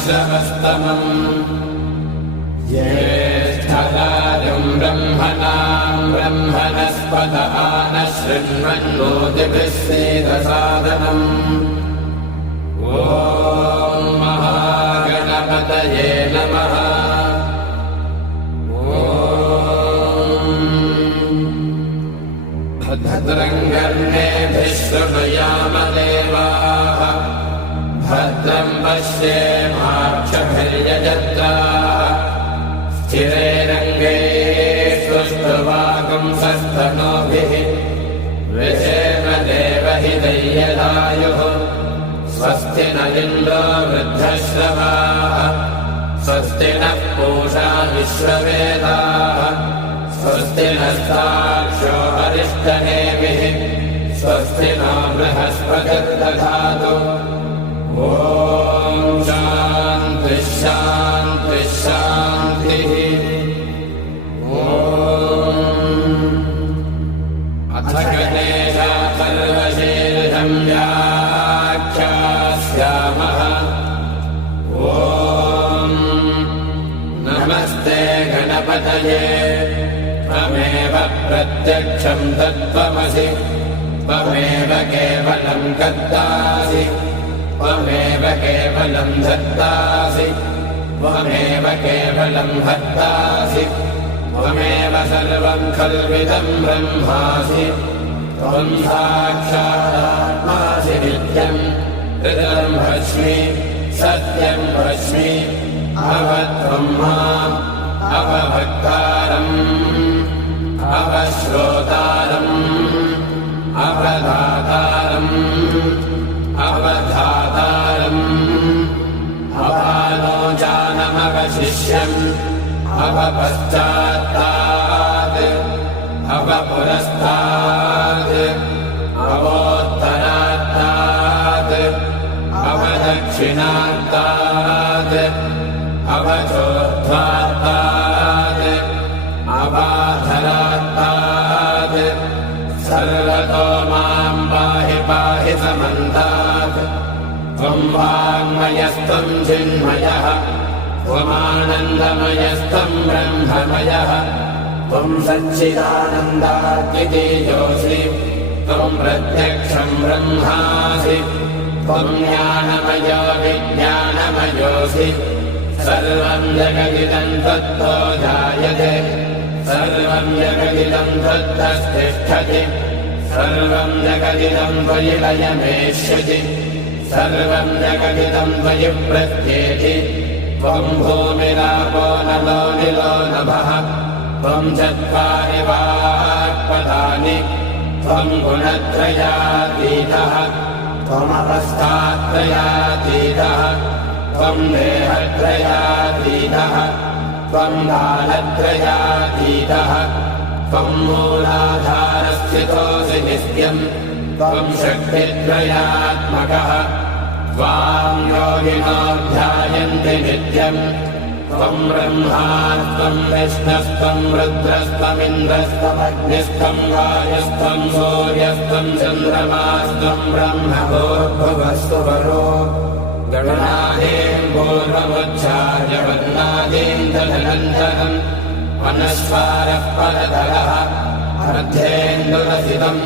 स्तमम् ज्येष्ठदाय ब्रह्मणां ब्रह्मणस्पदानृह्मण्यो दिभिश्चेदसाधनम् ॐ महागणपतये नमः। ॐ भद्रङ्गर्णेभिः श्रयामदे पश्येमाक्षभिर्यजत्राः स्थिरे स्वस्तवागम् सस्तनोभिः। विषेम देवहितय्यदायुः स्वस्ति न इन्द्रो वृद्धश्रवाः। स्वस्ति नः पूषा विश्ववेदाः। स्वस्ति नस्ताक्षो हरिष्ठनेभिः स्वस्ति नो बृहस्पतिर्दधातु गणपतये त्वमेव प्रत्यक्षं तत्त्वमसि त्वमेव केवलं कर्तासि त्वमेव केवलं धत्तासि त्वमेव केवलं भक्तासि त्वमेव सर्वं खल्विदं ब्रह्मासि त्वं साक्षादात्मासि नित्यम् हृदं भस्मि सत्यं भस्मि अवत्वं माम् अवभक्तारम् अवश्रोतारम् अवधातारम् अवधातारम्। अवालोचानमवशिष्यम् अवपश्चात्तात् अवपुरस्तात् अवोत्तरात्तात् अवदक्षिणात्तात् अवचोध्वात्तात् सर्वतो माम् पाहि पाहि समन्तात्। त्वम् वाङ्मयस्त्वम् चिन्मयः। त्वमानन्दमयस्त्वम् ब्रह्ममयः। त्वम् सच्चिदानन्दाद्वितीयोऽसि त्वम् प्रत्यक्षम् ब्रह्मासि। त्वम् ज्ञानमयो विज्ञानमयोऽसि। सर्वम् जगदिदम् जायते सर्वम् जगदिदम् तत्तस्तिष्ठति सर्वम् जगदिदम् त्वयि लयमेष्यति सर्वम् जगदिदम् त्वयि प्रत्येति त्वम् भूमिरापो नलो निलो नभः। त्वम् चत्वारि वाक्पदानि त्वम् गुणत्रयातीतः त्वमवस्थात्रयातीतः त्वम् देहत्रयातीतः। त्वम् कालत्रयातीतः त्वम् मूलाधारस्थितोऽसि नित्यम् त्वम् शक्तित्रयात्मकः त्वाम् योगिनो ध्यायन्ति नित्यम् त्वम् ब्रह्मा त्वम् विष्णस्त्वम् रुद्रस्त्वमिन्द्रस्त्वमग्निस्थम् वायुस्त्वम् सूर्यस्त्वम् चन्द्रमास्त्वम् ब्रह्म तदनन्तरम् वनस्वारः परतरः अर्धेन्दुरसितम्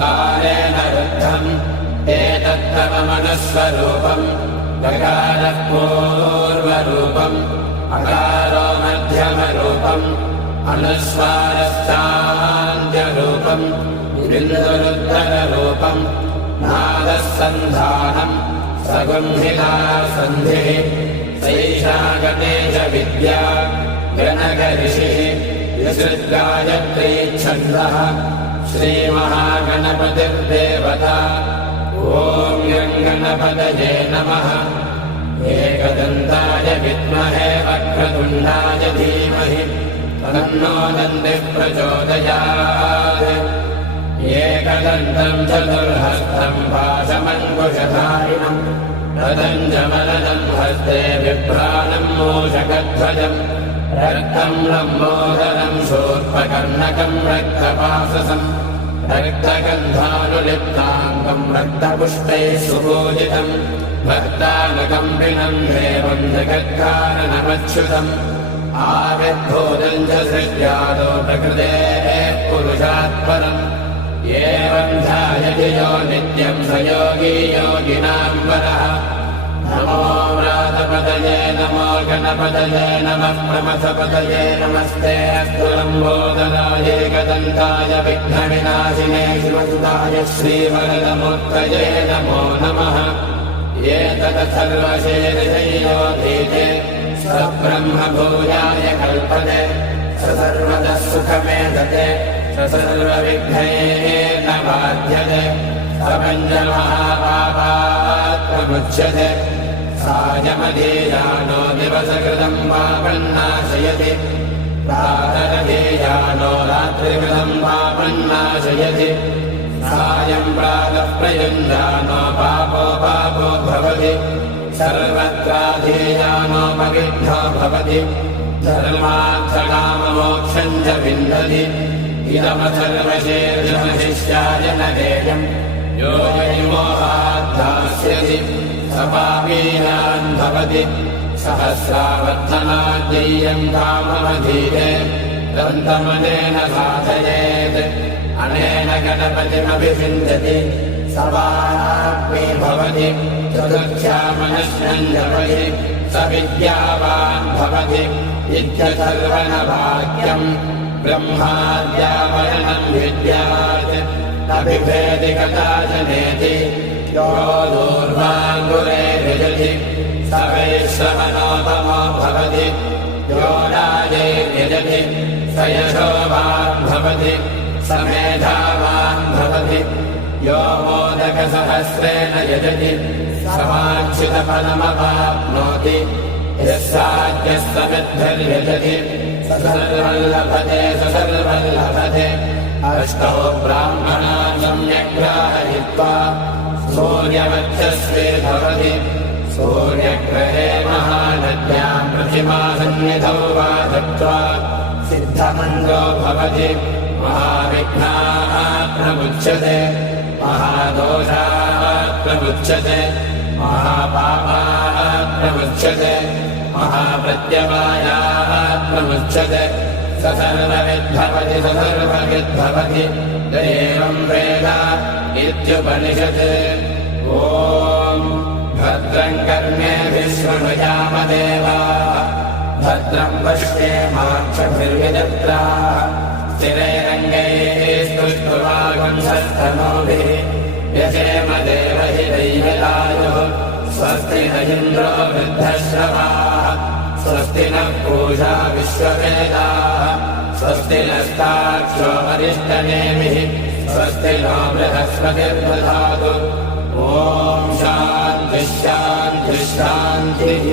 कालेन रुद्धम्। एतत्तव मनस्वरूपम् गकारः पूर्वरूपम् अकारो मध्यमरूपम् अनुस्वारश्चान्त्यरूपम् बिन्दुरुत्तररूपम् नादः सन्धानम् सगुम्भिला सन्धिः सैषा गणकऋषिः विसृद्गायत्रीच्छन्दः श्रीमहागणपतिर्देवता। ॐ गङ्गणपतये नमः। एकदन्ताय विद्महे वक्रतुण्डाय धीमहि। तन्नो दन्तिः प्रचोदयात्। एकदन्तम् चतुर्हस्तम् पाशमङ्कुशधारिणम् तदञ्जमलनम् हस्ते बिभ्राणम् मूषकध्वजम् रक्तम् लम्बोदरम् शूर्पकर्णकम् रक्तपाससम् रक्तगन्धानुलिप्ताङ्गम् रक्तपुष्पैः सुपूजितम् भक्तानुकम्पिनम् देवम् जगत्कारणमच्युतम् आविर्भूतम् च सृष्ट्यादो प्रकृतेः पुरुषात् परम् एवम् ध्यायति यो नित्यम् स योगी योगिनाम् वरः नमो व्रातपदये नमो गणपदये नमः प्रमथपदये नमस्ते अस्तु लम्बोदराय एकदन्ताय विघ्नविनाशिने शिवसुताय श्रीवरदमूर्तये नमो नमः एतत् सर्वशेषयोधीते स ब्रह्मभूयाय कल्पते स सर्वतः सुखमेधते स सर्वविघ्नैः न बाध्यते स पञ्चमहापापात् प्रमुच्यते सायमधीयानो दिवसकृतम् पापन्नाशयति प्रातरधीयानो रात्रिकृतम् पापन्नाशयति सायम् प्रातः प्रयुञ्जानो पापो पापो भवति। सर्वत्राधीयानोपविद्धो भवति। धर्मार्थकाममोक्षम् च विन्दति। इदमसर्वशेर्षमशिष्याय न देयम्। यो विमोहाद्धास्यति स पापीयान् भवति। सहस्रावर्धनाद्येयम् काममधीते दन्तमनेन साधयेत्। अनेन गणपतिमभिषिञ्चति। सवाग्मी भवति। चतुर्थ्यामनश्नम् जपति स विद्यावान् भवति। इत्यथर्वणभाग्यम् ब्रह्माद्यावरणम् विद्यात्। अभिभेदि कदाचनेति यो दूर्वाङ्गुरे विजति स वैश्रवणोपमो भवति। यो राजे यजति स यशोवान् भवति। स मेधावान् भवति। यो मोदकसहस्रेण यजति। समाक्षितफलमवाप्नोति यः साध्यस्तमिद्भिर्यजति स सर्वल्लभते स सर्वल्लभते। अष्टौ ब्राह्मणान् सम्यग्राहयित्वा सूर्यवक्षस्वे भवति सूर्यग्रहे महानद्याम् प्रतिमासन्निधौ वा दत्त्वा सिद्धमन्दो भवति। महाविघ्नाः प्रमुच्यते। महादोषाः प्रमुच्यते। महापापाः प्रमुच्यते। महाप्रत्यवायाः प्रमुच्यते। स सर्वविद्भवति स सर्वविद्भवति एवम् वेद इत्युपनिषत्। ॐ भद्रम् कर्मेभिः शृणुयामदेवाः भद्रम् पश्येमाक्षभिर्विदत्राः स्थिरैरङ्गैः स्तुष्टुवागुंसस्तनोभिः यशेम देवहि दैवलायुः स्वस्ति न इन्द्रो वृद्धश्रवाः। स्वस्ति नः पूषा विश्ववेदाः। स्वस्ति नस्ताक्षो वरिष्ठनेमिः स्वस्तिनामृहस्पतिर्दधातु ॐ शान्तिः शान्तिः।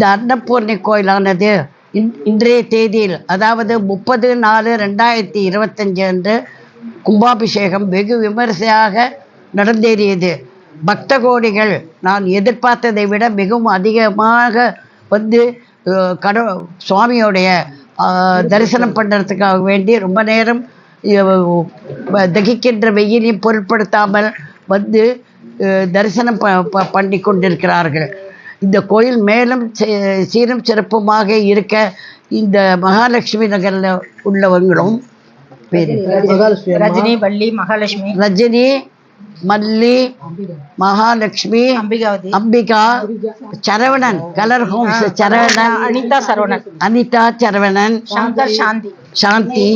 இந்த அன்னபூர்ணி கோயிலானது இன் இன்றைய தேதியில் அதாவது முப்பது நாலு ரெண்டாயிரத்தி இருபத்தஞ்சு அன்று கும்பாபிஷேகம் வெகு விமரிசையாக நடந்தேறியது. பக்த கோடிகள் நான் எதிர்பார்த்ததை விட மிகவும் அதிகமாக வந்து கட சுவாமியோடைய தரிசனம் பண்ணுறதுக்காக வேண்டி ரொம்ப நேரம் தகிக்கின்ற வெயிலையும் பொருட்படுத்தாமல் வந்து தரிசனம் ப ப- பண்ணி கொண்டிருக்கிறார்கள் இந்த கோயில் மேலும் சீ- சீரும் சிறப்புமாக இருக்க இந்த மகாலட்சுமி நகரில் உள்ளவங்களும் பேர் Rajini Valli Mahalakshmi. Rajini Malli Mahalakshmi Ambikavathi. Ambika Saravanan Colour Homes Saravanan Anitha Saravanan. Anitha Saravanan Shankar Shanthi. Shanthi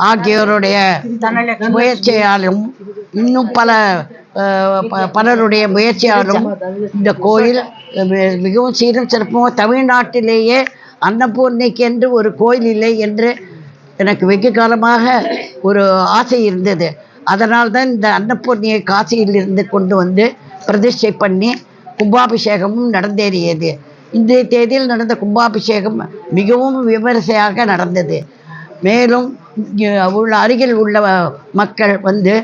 ஆகியோருடைய முயற்சியாலும் இன்னும் பல பலருடைய முயற்சியாலும் இந்த கோயில் மிகவும் சீரும் சிறப்பும் தமிழ்நாட்டிலேயே அன்னபூர்ணிக்கு என்று ஒரு கோயில் இல்லை என்று எனக்கு வெகு காலமாக ஒரு ஆசை இருந்தது. அதனால் தான் இந்த அன்னபூர்ணியை காசியிலிருந்து கொண்டு வந்து பிரதிஷ்டை பண்ணி கும்பாபிஷேகமும் நடந்தேறியது. இந்த தேதியில் நடந்த கும்பாபிஷேகம் மிகவும் விமரிசையாக நடந்தது. மேலும் இங்கே உள்ள அருகில் உள்ள மக்கள் வந்து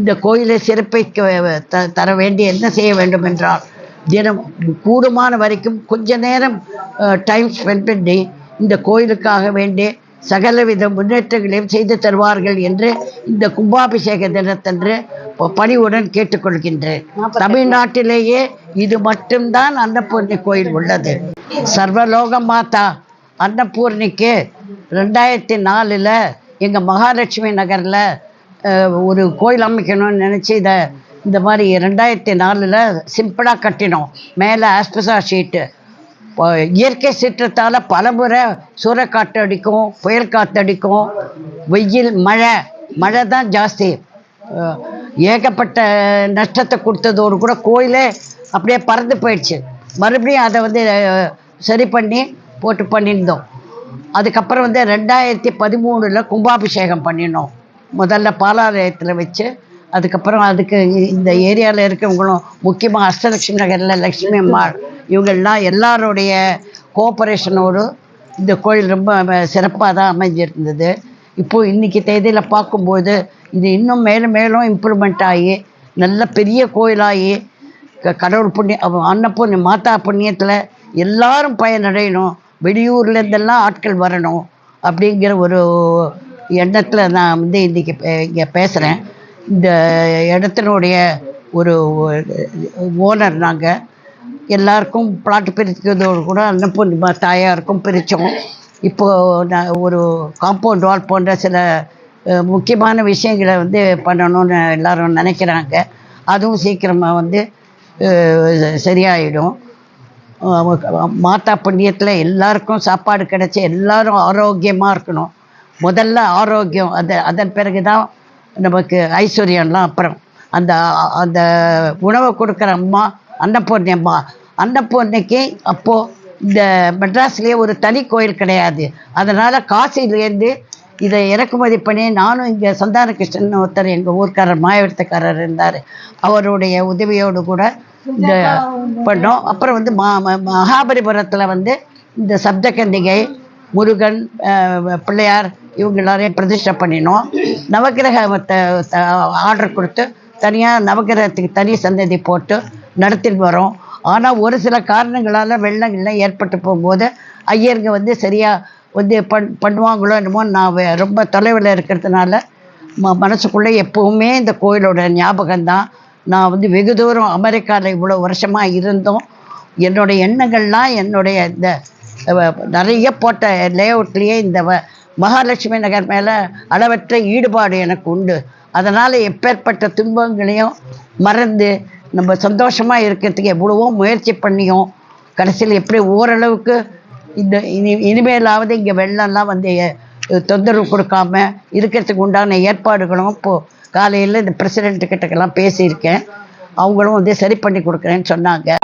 இந்த கோயிலை சிறப்பிக்க த தர வேண்டிய என்ன செய்ய வேண்டும் என்றால் தினம் கூடுமான வரைக்கும் கொஞ்ச நேரம் டைம் ஸ்பெண்ட் பண்ணி இந்த கோயிலுக்காக வேண்டி சகலவித முன்னேற்றங்களையும் செய்து தருவார்கள் என்று இந்த கும்பாபிஷேக தினத்தன்று பணிவுடன் கேட்டுக்கொள்கின்றேன். தமிழ்நாட்டிலேயே இது மட்டும்தான் அன்னபூர்ணி கோயில் உள்ளது. சர்வலோக மாதா அன்னபூர்ணிக்கு ரெண்டாயிரத்தி நாலில் எங்கள் மகாலட்சுமி நகரில் ஒரு கோயில் அமைக்கணும்னு நினச்சி இதை இந்த மாதிரி ரெண்டாயிரத்தி நாலில் சிம்பிளாக கட்டினோம். மேலே ஆஸ்பெசா ஷீட்டு இப்போ இயற்கை சீற்றத்தால் பலமுறை சூறைக்காற்று அடிக்கும் புயல் காற்று அடிக்கும் வெயில் மழை மழை தான் ஜாஸ்தி. ஏகப்பட்ட நஷ்டத்தை கொடுத்ததோடு கூட கோயிலே அப்படியே பறந்து போயிடுச்சு. மறுபடியும் அதை வந்து சரி பண்ணி போட்டு பண்ணியிருந்தோம். அதுக்கப்புறம் வந்து ரெண்டாயிரத்தி பதிமூணில் கும்பாபிஷேகம் பண்ணினோம். முதல்ல பாலாலயத்தில் வச்சு அதுக்கப்புறம் அதுக்கு இந்த ஏரியாவில் இருக்கவங்களும் முக்கியமாக அஷ்டலட்சுமி நகரில் லக்ஷ்மி அம்மாள் இவங்கள்லாம் எல்லாருடைய கோஆப்ரேஷனோடு இந்த கோயில் ரொம்ப சிறப்பாக தான் அமைஞ்சிருந்தது. இப்போது இன்றைக்கி தேதியில் பார்க்கும்போது இது இன்னும் மேலும் மேலும் இம்ப்ரூவ்மெண்ட் ஆகி நல்ல பெரிய கோயிலாகி க- கடவுள் புண்ணிய அவ- அன்னபூர்ணி மாதா புண்ணியத்தில் எல்லாரும் பயனடையணும். வெளியூர்லேருந்தெல்லாம் ஆட்கள் வரணும் அப்படிங்கிற ஒரு எண்ணத்தில் நான் வந்து இன்றைக்கி இங்கே பேசுகிறேன் இந்த இடத்தினுடைய ஒரு ஓனர் நாங்கள் எல்லாருக்கும் பிளாட் பிரிக்கிறதோடு கூட அன்னபூர்ணி மா தாயாருக்கும் பிரித்தோம். இப்போது நான் ஒரு காம்பவுண்ட் வால் போன்ற சில முக்கியமான விஷயங்களை வந்து பண்ணணும்னு எல்லோரும் நினைக்கிறாங்க. அதுவும் சீக்கிரமாக வந்து சரியாயிடும். மாதா புண்ணியத்தில் எல்லாருக்கும் சாப்பாடு கிடச்சி எல்லாரும் ஆரோக்கியமாக இருக்கணும். முதல்ல ஆரோக்கியம் அது அதன் பிறகு தான் நமக்கு ஐஸ்வர்யம்லாம் அப்புறம். அந்த அந்த உணவை கொடுக்குற அம்மா அன்னபூர்ணி அம்மா. அன்னபூர்ணிக்கு அப்போது இந்த மெட்ராஸ்லேயே ஒரு தனி கோயில் கிடையாது. அதனால் காசிலேருந்து இதை இறக்குமதி பண்ணி நானும் இங்கே சந்தான கிருஷ்ணன் ஒருத்தர் எங்கள் ஊர்க்காரர் மாயவரத்துக்காரர் இருந்தார். அவருடைய உதவியோடு கூட இந்த பண்ணோம். அப்புறம் வந்து மா மகாபலிபுரத்தில் வந்து இந்த சப்தகன்னிகை முருகன் பிள்ளையார் இவங்க எல்லாரையும் பிரதிஷ்டை பண்ணினோம். நவக்கிரகத்தை ஆர்டர் கொடுத்து தனியாக நவக்கிரகத்துக்கு தனி சந்ததி போட்டு நடத்திட்டு வரோம். ஆனால் ஒரு சில காரணங்களால் வெள்ளங்கள்லாம் ஏற்பட்டு போகும்போது ஐயருங்க வந்து சரியாக வந்து பண் பண்ணுவாங்களோ என்னமோ நான் ரொம்ப தொலைவில் இருக்கிறதுனால ம மனசுக்குள்ளே எப்போவுமே இந்த கோயிலோட ஞாபகம்தான் நான் வந்து வெகு தூரம் அமெரிக்காவில் இவ்வளோ வருஷமாக இருந்தோம். என்னுடைய எண்ணங்கள்லாம் என்னுடைய இந்த நிறைய போட்ட லேஅவுட்லேயே இந்த வ- மகாலட்சுமி நகர் மேலே அளவற்ற ஈடுபாடு எனக்கு உண்டு. அதனால் எப்பேற்பட்ட துன்பங்களையும் மறந்து நம்ம சந்தோஷமாக இருக்கிறதுக்கு எவ்வளவோ முயற்சி பண்ணியும் கடைசியில் எப்படி ஓரளவுக்கு இந்த இனி இனிமேலாவது இங்கே வெள்ளம்லாம் வந்து தொந்தரவு கொடுக்காம இருக்கிறதுக்கு உண்டான ஏற்பாடுகளும் இப்போது காலையில் இந்த பிரசிடென்ட் கிட்டக்கெல்லாம் பேசியிருக்கேன். அவங்களும் வந்து சரி பண்ணி கொடுக்குறேன்னு சொன்னாங்க.